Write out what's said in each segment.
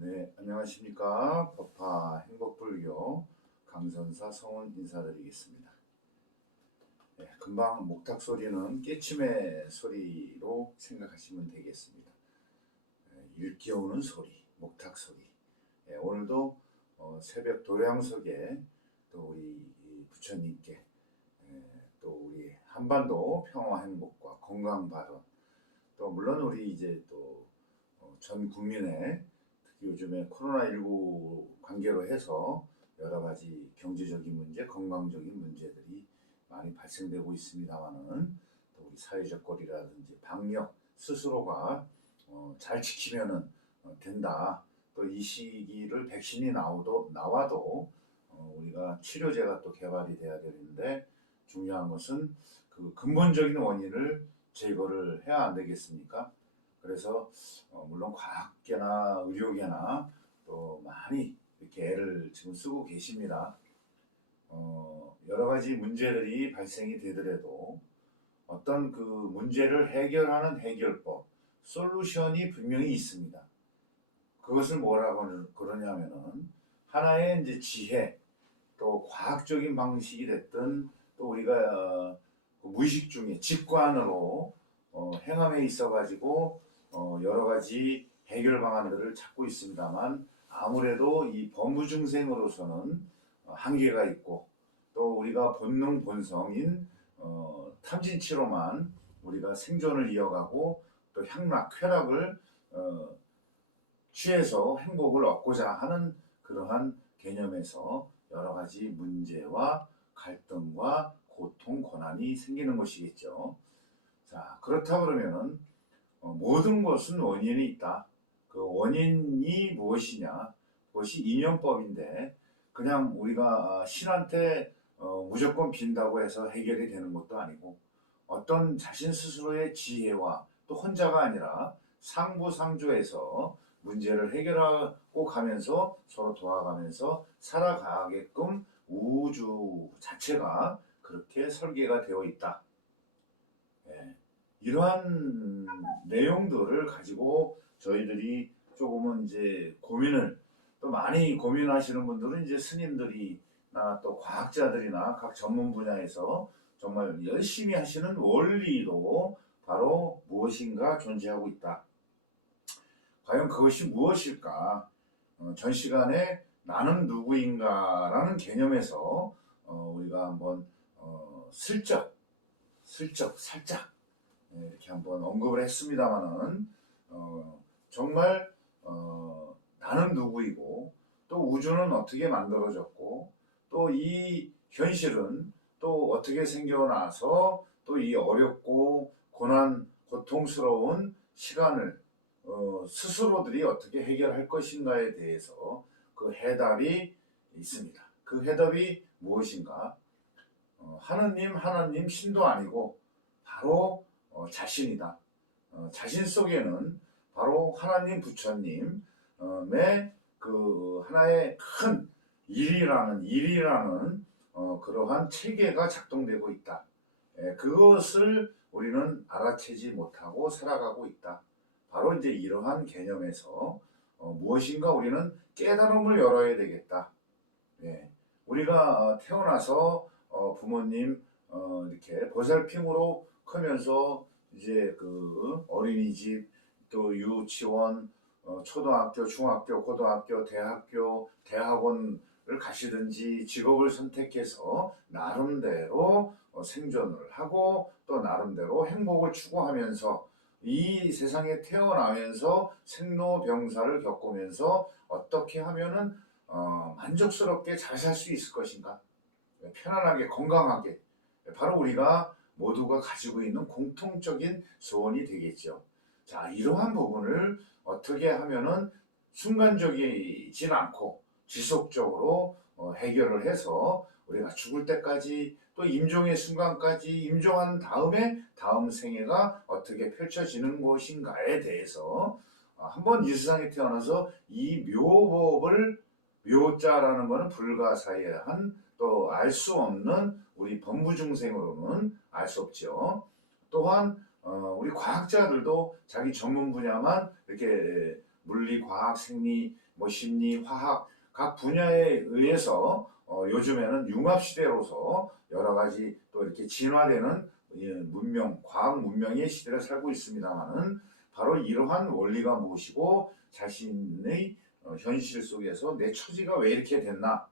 네, 안녕하십니까. 법화 행복불교 강선사 성훈 인사드리겠습니다. 네, 금방 목탁 소리는 깨침의 소리로 생각하시면 되겠습니다. 일깨우는 소리, 목탁 소리. 오늘도 새벽 도량석에 또 우리 부처님께 또 우리 한반도 평화 행복과 건강 발언, 또 물론 우리 이제 또 전 국민의 요즘에 코로나19 관계로 해서 여러 가지 경제적인 문제, 건강적인 문제들이 많이 발생되고 있습니다만은 또 우리 사회적 거리라든지 방역 스스로가 잘 지키면은 된다. 또 이 시기를 백신이 나와도 우리가 치료제가 또 개발이 돼야 되는데 중요한 것은 그 근본적인 원인을 제거를 해야 안 되겠습니까? 그래서 물론 과학계나 의료계나 또 많이 이렇게 애를 지금 쓰고 계십니다. 여러 가지 문제들이 발생이 되더라도 어떤 그 문제를 해결하는 해결법, 솔루션이 분명히 있습니다. 그것을 뭐라고 그러냐면은 하나의 이제 지혜, 또 과학적인 방식이 됐든 또 우리가 무의식 중에 직관으로 행함에 있어 가지고 여러 가지 해결 방안들을 찾고 있습니다만 아무래도 이 범부중생으로서는 한계가 있고 또 우리가 본능 본성인 탐진치로만 우리가 생존을 이어가고 또 향락 쾌락을 취해서 행복을 얻고자 하는 그러한 개념에서 여러 가지 문제와 갈등과 고통, 고난이 생기는 것이겠죠. 자, 그렇다 그러면은 모든 것은 원인이 있다. 그 원인이 무엇이냐? 그것이 인연법인데 그냥 우리가 신한테 무조건 빈다고 해서 해결이 되는 것도 아니고 어떤 자신 스스로의 지혜와 또 혼자가 아니라 상부상조해서 문제를 해결하고 가면서 서로 도와가면서 살아가게끔 우주 자체가 그렇게 설계가 되어 있다. 예. 이러한 내용들을 가지고 저희들이 조금은 이제 고민을 또 많이 고민하시는 분들은 이제 스님들이나 또 과학자들이나 각 전문 분야에서 정말 열심히 하시는 원리도 바로 무엇인가 존재하고 있다. 과연 그것이 무엇일까? 전 시간에 나는 누구인가라는 개념에서 우리가 한번 슬쩍 살짝 이렇게 한번 언급을 했습니다만은 정말 나는 누구이고 또 우주는 어떻게 만들어졌고 또 이 현실은 또 어떻게 생겨나서 또 이 어렵고 고통스러운 시간을 스스로들이 어떻게 해결할 것인가에 대해서 그 해답이 있습니다. 그 해답이 무엇인가? 하나님 신도 아니고 바로 자신이다. 자신 속에는 바로 하나님 부처님의 그 하나의 큰 일이라는 그러한 체계가 작동되고 있다. 그것을 우리는 알아채지 못하고 살아가고 있다. 바로 이제 이러한 개념에서 무엇인가 우리는 깨달음을 열어야 되겠다. 예. 우리가 태어나서 부모님 이렇게 보살핌으로 크면서 이제 그 어린이집 또 유치원 초등학교 중학교 고등학교 대학원을 가시든지 직업을 선택해서 나름대로 생존을 하고 또 나름대로 행복을 추구하면서 이 세상에 태어나면서 생로병사를 겪으면서 어떻게 하면은 만족스럽게 잘 살 수 있을 것인가? 편안하게 건강하게 바로 우리가 모두가 가지고 있는 공통적인 소원이 되겠죠. 자, 이러한 부분을 어떻게 하면은 순간적이진 않고 지속적으로 해결을 해서 우리가 죽을 때까지 또 임종의 순간까지 임종한 다음에 다음 생애가 어떻게 펼쳐지는 것인가에 대해서 한번 이 세상에 태어나서 이 묘법을 묘자라는 것은 불가사의한 또 알 수 없는 우리 범부중생으로는 알 수 없죠. 또한 우리 과학자들도 자기 전문 분야만 이렇게 물리, 과학, 생리, 뭐 심리, 화학 각 분야에 의해서 요즘에는 융합 시대로서 여러 가지 또 이렇게 진화되는 문명, 과학 문명의 시대를 살고 있습니다만은 바로 이러한 원리가 무엇이고 자신의 현실 속에서 내 처지가 왜 이렇게 됐나,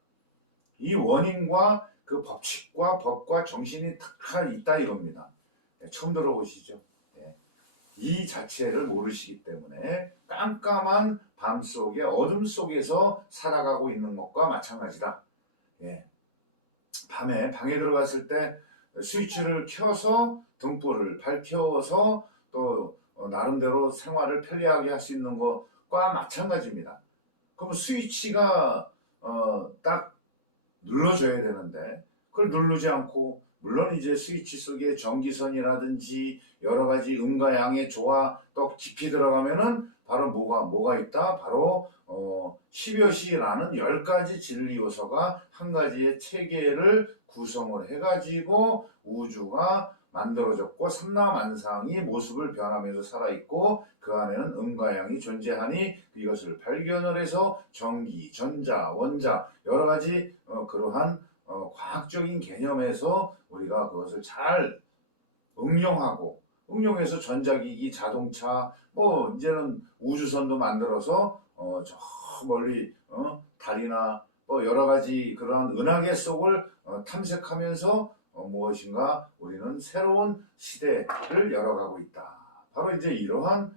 이 원인과 그 법칙과 법과 정신이 다 있다 이겁니다. 네, 처음 들어보시죠? 네. 이 자체를 모르시기 때문에 깜깜한 밤 속에 어둠 속에서 살아가고 있는 것과 마찬가지다. 예. 밤에 방에 들어갔을 때 스위치를 켜서 등불을 밝혀서 또 나름대로 생활을 편리하게 할 수 있는 것과 마찬가지입니다. 그럼 스위치가 딱 눌러줘야 되는데 그걸 누르지 않고, 물론 이제 스위치 속에 전기선이라든지 여러 가지 음과 양의 조화 또 깊이 들어가면은 바로 뭐가 있다? 바로 10여시라는 10가지 진리 요소가 한 가지의 체계를 구성을 해가지고 우주가 만들어졌고 삼라만상이 모습을 변하면서 살아있고 그 안에는 음과 양이 존재하니 이것을 발견을 해서 전기, 전자, 원자 여러 가지 그러한 과학적인 개념에서 우리가 그것을 잘 응용해서 전자기기, 자동차, 뭐 이제는 우주선도 만들어서 저 멀리 달이나 뭐 여러 가지 그러한 은하계 속을 탐색하면서 무엇인가 우리는 새로운 시대를 열어가고 있다. 바로 이제 이러한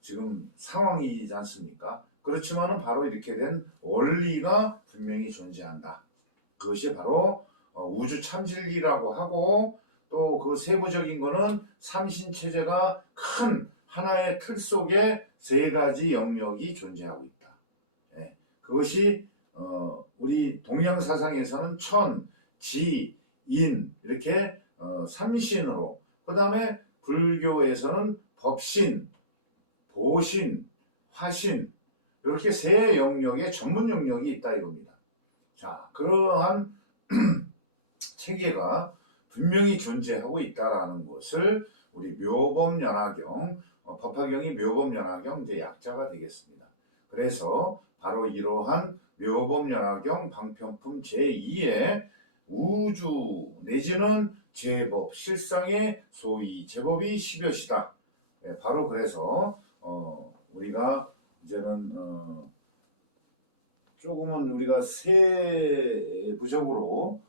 지금 상황이지 않습니까? 그렇지만은 바로 이렇게 된 원리가 분명히 존재한다. 그것이 바로 우주 참진리라고 하고, 또 그 세부적인 거는 삼신체제가 큰 하나의 틀 속에 세 가지 영역이 존재하고 있다. 예, 그것이 우리 동양 사상에서는 천, 지, 인 이렇게 삼신으로, 그 다음에 불교에서는 법신, 보신, 화신 이렇게 세 영역의 전문 영역이 있다 이겁니다. 자, 그러한 체계가 분명히 존재하고 있다라는 것을 우리 묘법연화경, 법화경이 묘법연화경 이제 약자가 되겠습니다. 그래서 바로 이러한 묘법연화경 방편품 제2의 우주 내지는 제법, 실상의 소위 제법이 10여시다. 바로 그래서 우리가 이제는 조금은 우리가 세부적으로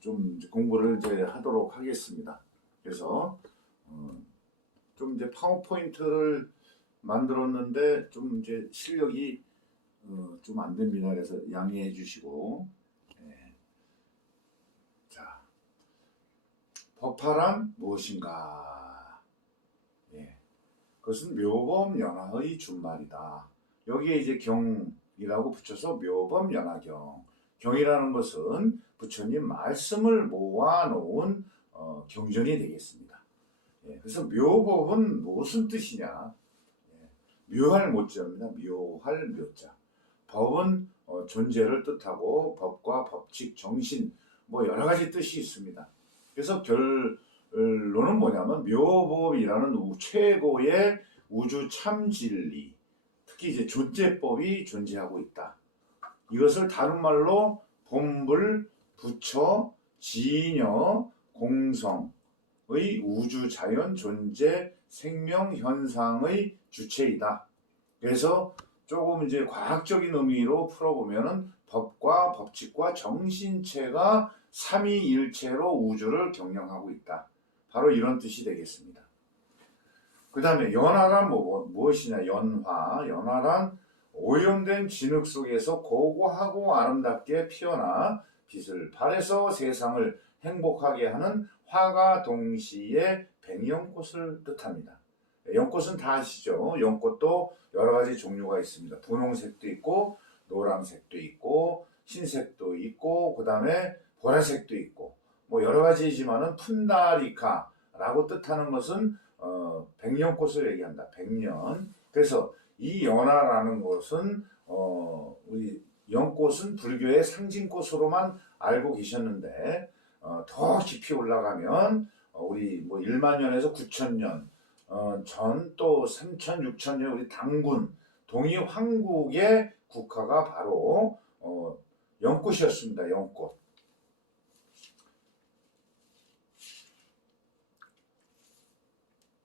좀 공부를 이제 하도록 하겠습니다. 그래서 좀 이제 파워포인트를 만들었는데 좀 이제 실력이 좀 안 됩니다. 그래서 양해해 주시고. 자, 법화란 무엇인가? 그것은 묘법연화의 준말이다. 여기에 이제 경이라고 붙여서 묘법연화경. 경이라는 것은 부처님 말씀을 모아놓은 경전이 되겠습니다. 그래서 묘법은 무슨 뜻이냐? 묘할 모자입니다. 묘할 묘자. 법은 존재를 뜻하고 법과 법칙, 정신 뭐 여러 가지 뜻이 있습니다. 그래서 결론은 뭐냐면 묘법이라는 최고의 우주 참진리, 특히 이제 존재법이 존재하고 있다. 이것을 다른 말로 본불, 부처, 진여, 공성의 우주 자연 존재 생명 현상의 주체이다. 그래서 조금 이제 과학적인 의미로 풀어보면은 법과 법칙과 정신체가 삼위일체로 우주를 경영하고 있다. 바로 이런 뜻이 되겠습니다. 그 다음에 연화란 무엇이냐? 연화란 오염된 진흙 속에서 고고하고 아름답게 피어나 빛을 발해서 세상을 행복하게 하는 화가 동시에 백연꽃을 뜻합니다. 연꽃은 다 아시죠? 연꽃도 여러 가지 종류가 있습니다. 분홍색도 있고 노란색도 있고 흰색도 있고 그 다음에 보라색도 있고 뭐 여러 가지이지만은 푼다리카라고 뜻하는 것은 백년꽃을 얘기한다. 백년. 그래서 이 연화라는 것은 우리 연꽃은 불교의 상징꽃으로만 알고 계셨는데 더 깊이 올라가면 우리 뭐 1만 년에서 9천 년 전 또 3천, 6천 년 우리 당군 동이 황국의 국화가 바로 연꽃이었습니다. 연꽃.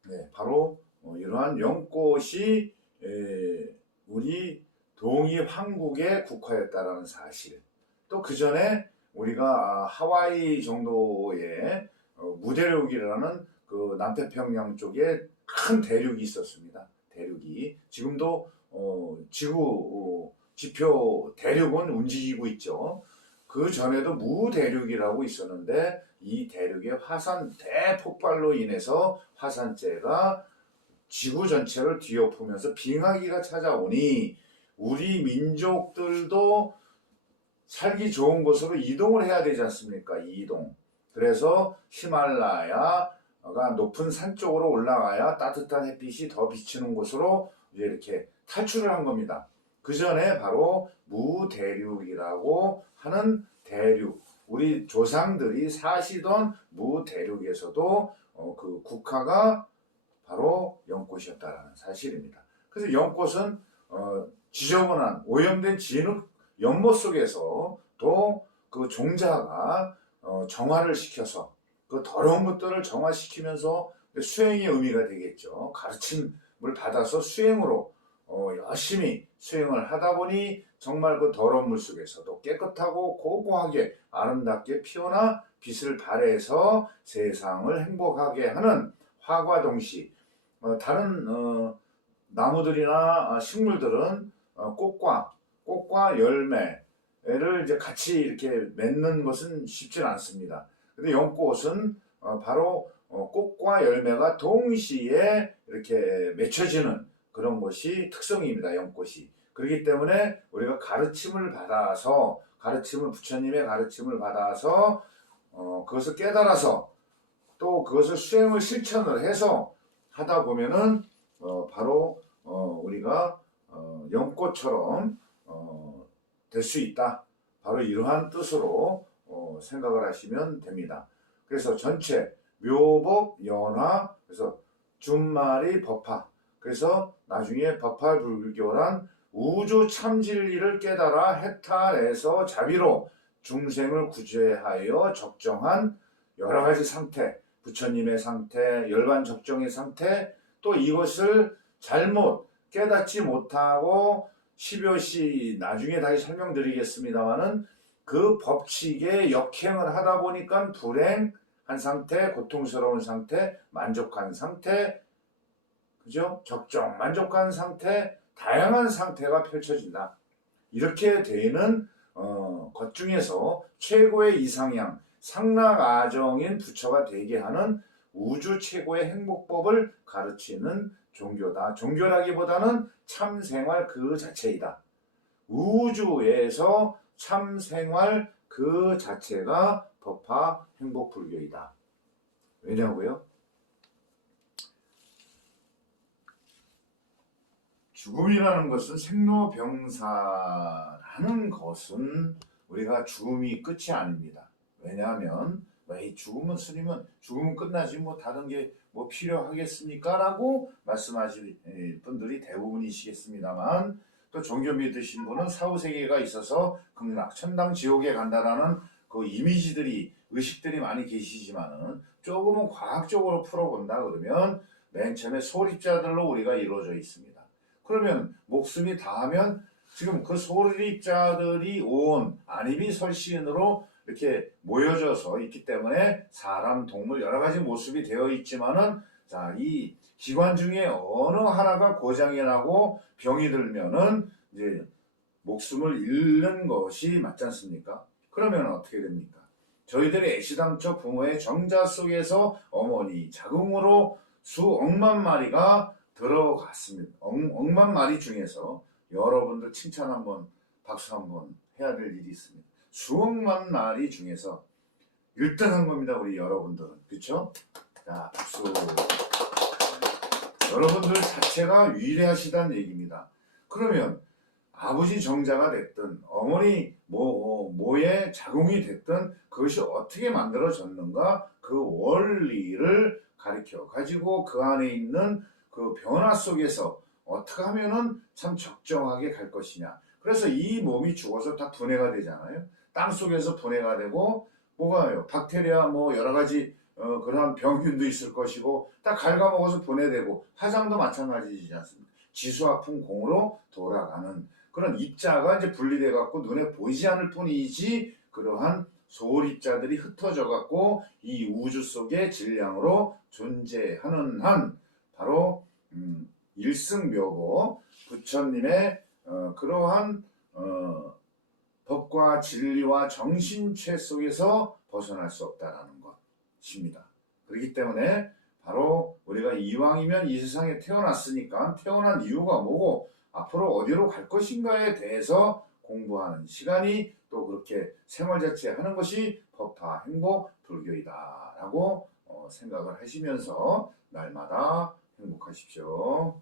네, 바로 이러한 연꽃이 우리 동이 황국의 국화였다라는 사실. 또 그 전에 우리가 하와이 정도의 무대륙이라는 그 남태평양 쪽에 큰 대륙이 있었습니다. 대륙이 지금도 지구 지표 대륙은 움직이고 있죠. 그 전에도 무대륙이라고 있었는데 이 대륙의 화산 대폭발로 인해서 화산재가 지구 전체를 뒤엎으면서 빙하기가 찾아오니 우리 민족들도 살기 좋은 곳으로 이동을 해야 되지 않습니까? 이동. 그래서 히말라야가 높은 산 쪽으로 올라가야 따뜻한 햇빛이 더 비치는 곳으로 이제 이렇게 탈출을 한 겁니다. 그 전에 바로 무대륙이라고 하는 대륙, 우리 조상들이 사시던 무대륙에서도 그 국화가 바로 연꽃이었다라는 사실입니다. 그래서 연꽃은 지저분한 오염된 진흙 연못 속에서 또 그 종자가 정화를 시켜서 그 더러운 것들을 정화시키면서 수행의 의미가 되겠죠. 가르침을 받아서 수행으로 열심히 수행을 하다 보니 정말 그 더러운 물 속에서도 깨끗하고 고고하게 아름답게 피어나 빛을 발해서 세상을 행복하게 하는 화과동시. 다른 나무들이나 식물들은 꽃과 열매를 이제 같이 이렇게 맺는 것은 쉽지 않습니다. 근데 연꽃은 바로 꽃과 열매가 동시에 이렇게 맺혀지는 그런 것이 특성입니다. 연꽃이. 그렇기 때문에 우리가 부처님의 가르침을 받아서 그것을 깨달아서 또 그것을 수행을 실천을 해서 하다 보면은 바로 우리가 연꽃처럼 될 수 있다. 바로 이러한 뜻으로 생각을 하시면 됩니다. 그래서 전체 묘법 연화, 그래서 준말이 법화. 그래서 나중에 법화 불교란 우주 참진리를 깨달아 해탈해서 자비로 중생을 구제하여 적정한 여러 가지 상태, 부처님의 상태, 열반 적정의 상태, 또 이것을 잘못 깨닫지 못하고 10여시 나중에 다시 설명드리겠습니다만은 그 법칙에 역행을 하다 보니까 불행한 상태, 고통스러운 상태, 만족한 상태, 그죠? 적정, 만족한 상태, 다양한 상태가 펼쳐진다. 이렇게 되는 것 중에서 최고의 이상향, 상락아정인 부처가 되게 하는 우주 최고의 행복법을 가르치는 종교다. 종교라기보다는 참생활 그 자체이다. 우주에서 참생활 그 자체가 법화 행복불교이다. 왜냐고요? 죽음이라는 것은 생로병사라는 것은 우리가 죽음이 끝이 아닙니다. 왜냐하면 이 죽음은 스님은 죽음은 끝나지 뭐 다른 게 뭐 필요하겠습니까? 라고 말씀하실 분들이 대부분이시겠습니다만 또 종교 믿으신 분은 사후세계가 있어서 극락, 천당, 지옥에 간다라는 그 이미지들이 의식들이 많이 계시지만은 조금은 과학적으로 풀어본다 그러면 맨 처음에 소립자들로 우리가 이루어져 있습니다. 그러면 목숨이 다하면 지금 그 소립자들이 온 안이비설시인으로 이렇게 모여져서 있기 때문에 사람, 동물 여러 가지 모습이 되어 있지만은 자, 이 기관 중에 어느 하나가 고장이 나고 병이 들면은 이제 목숨을 잃는 것이 맞지 않습니까? 그러면 어떻게 됩니까? 저희들의 애시당초 부모의 정자 속에서 어머니 자궁으로 수억만 마리가 들어갔습니다. 억만 마리 중에서 여러분들 칭찬 한번, 박수 한번 해야 될 일이 있습니다. 수억만 마리 중에서 1등한 겁니다. 우리 여러분들은. 그렇죠? 자, 박수. 여러분들 자체가 위대하시다는 얘기입니다. 그러면 아버지 정자가 됐든 어머니 모의 자궁이 됐든 그것이 어떻게 만들어졌는가 그 원리를 가르쳐 가지고 그 안에 있는 그 변화 속에서 어떻게 하면은 참 적정하게 갈 것이냐. 그래서 이 몸이 죽어서 다 분해가 되잖아요. 땅 속에서 분해가 되고 뭐가요? 박테리아 뭐 여러 가지 그러한 병균도 있을 것이고 다 갉아먹어서 분해되고 화장도 마찬가지지 않습니까? 지수화풍 공으로 돌아가는 그런 입자가 이제 분리돼 갖고 눈에 보이지 않을 뿐이지 그러한 소립자들이 흩어져 갖고 이 우주 속의 질량으로 존재하는 한 바로 일승묘고 부처님의 그러한 법과 진리와 정신체 속에서 벗어날 수 없다라는 것입니다. 그렇기 때문에 바로 우리가 이왕이면 이 세상에 태어났으니까 태어난 이유가 뭐고 앞으로 어디로 갈 것인가에 대해서 공부하는 시간이 또 그렇게 생활 자체 하는 것이 법화 행복 불교이다라고 생각을 하시면서 날마다 행복하십시오.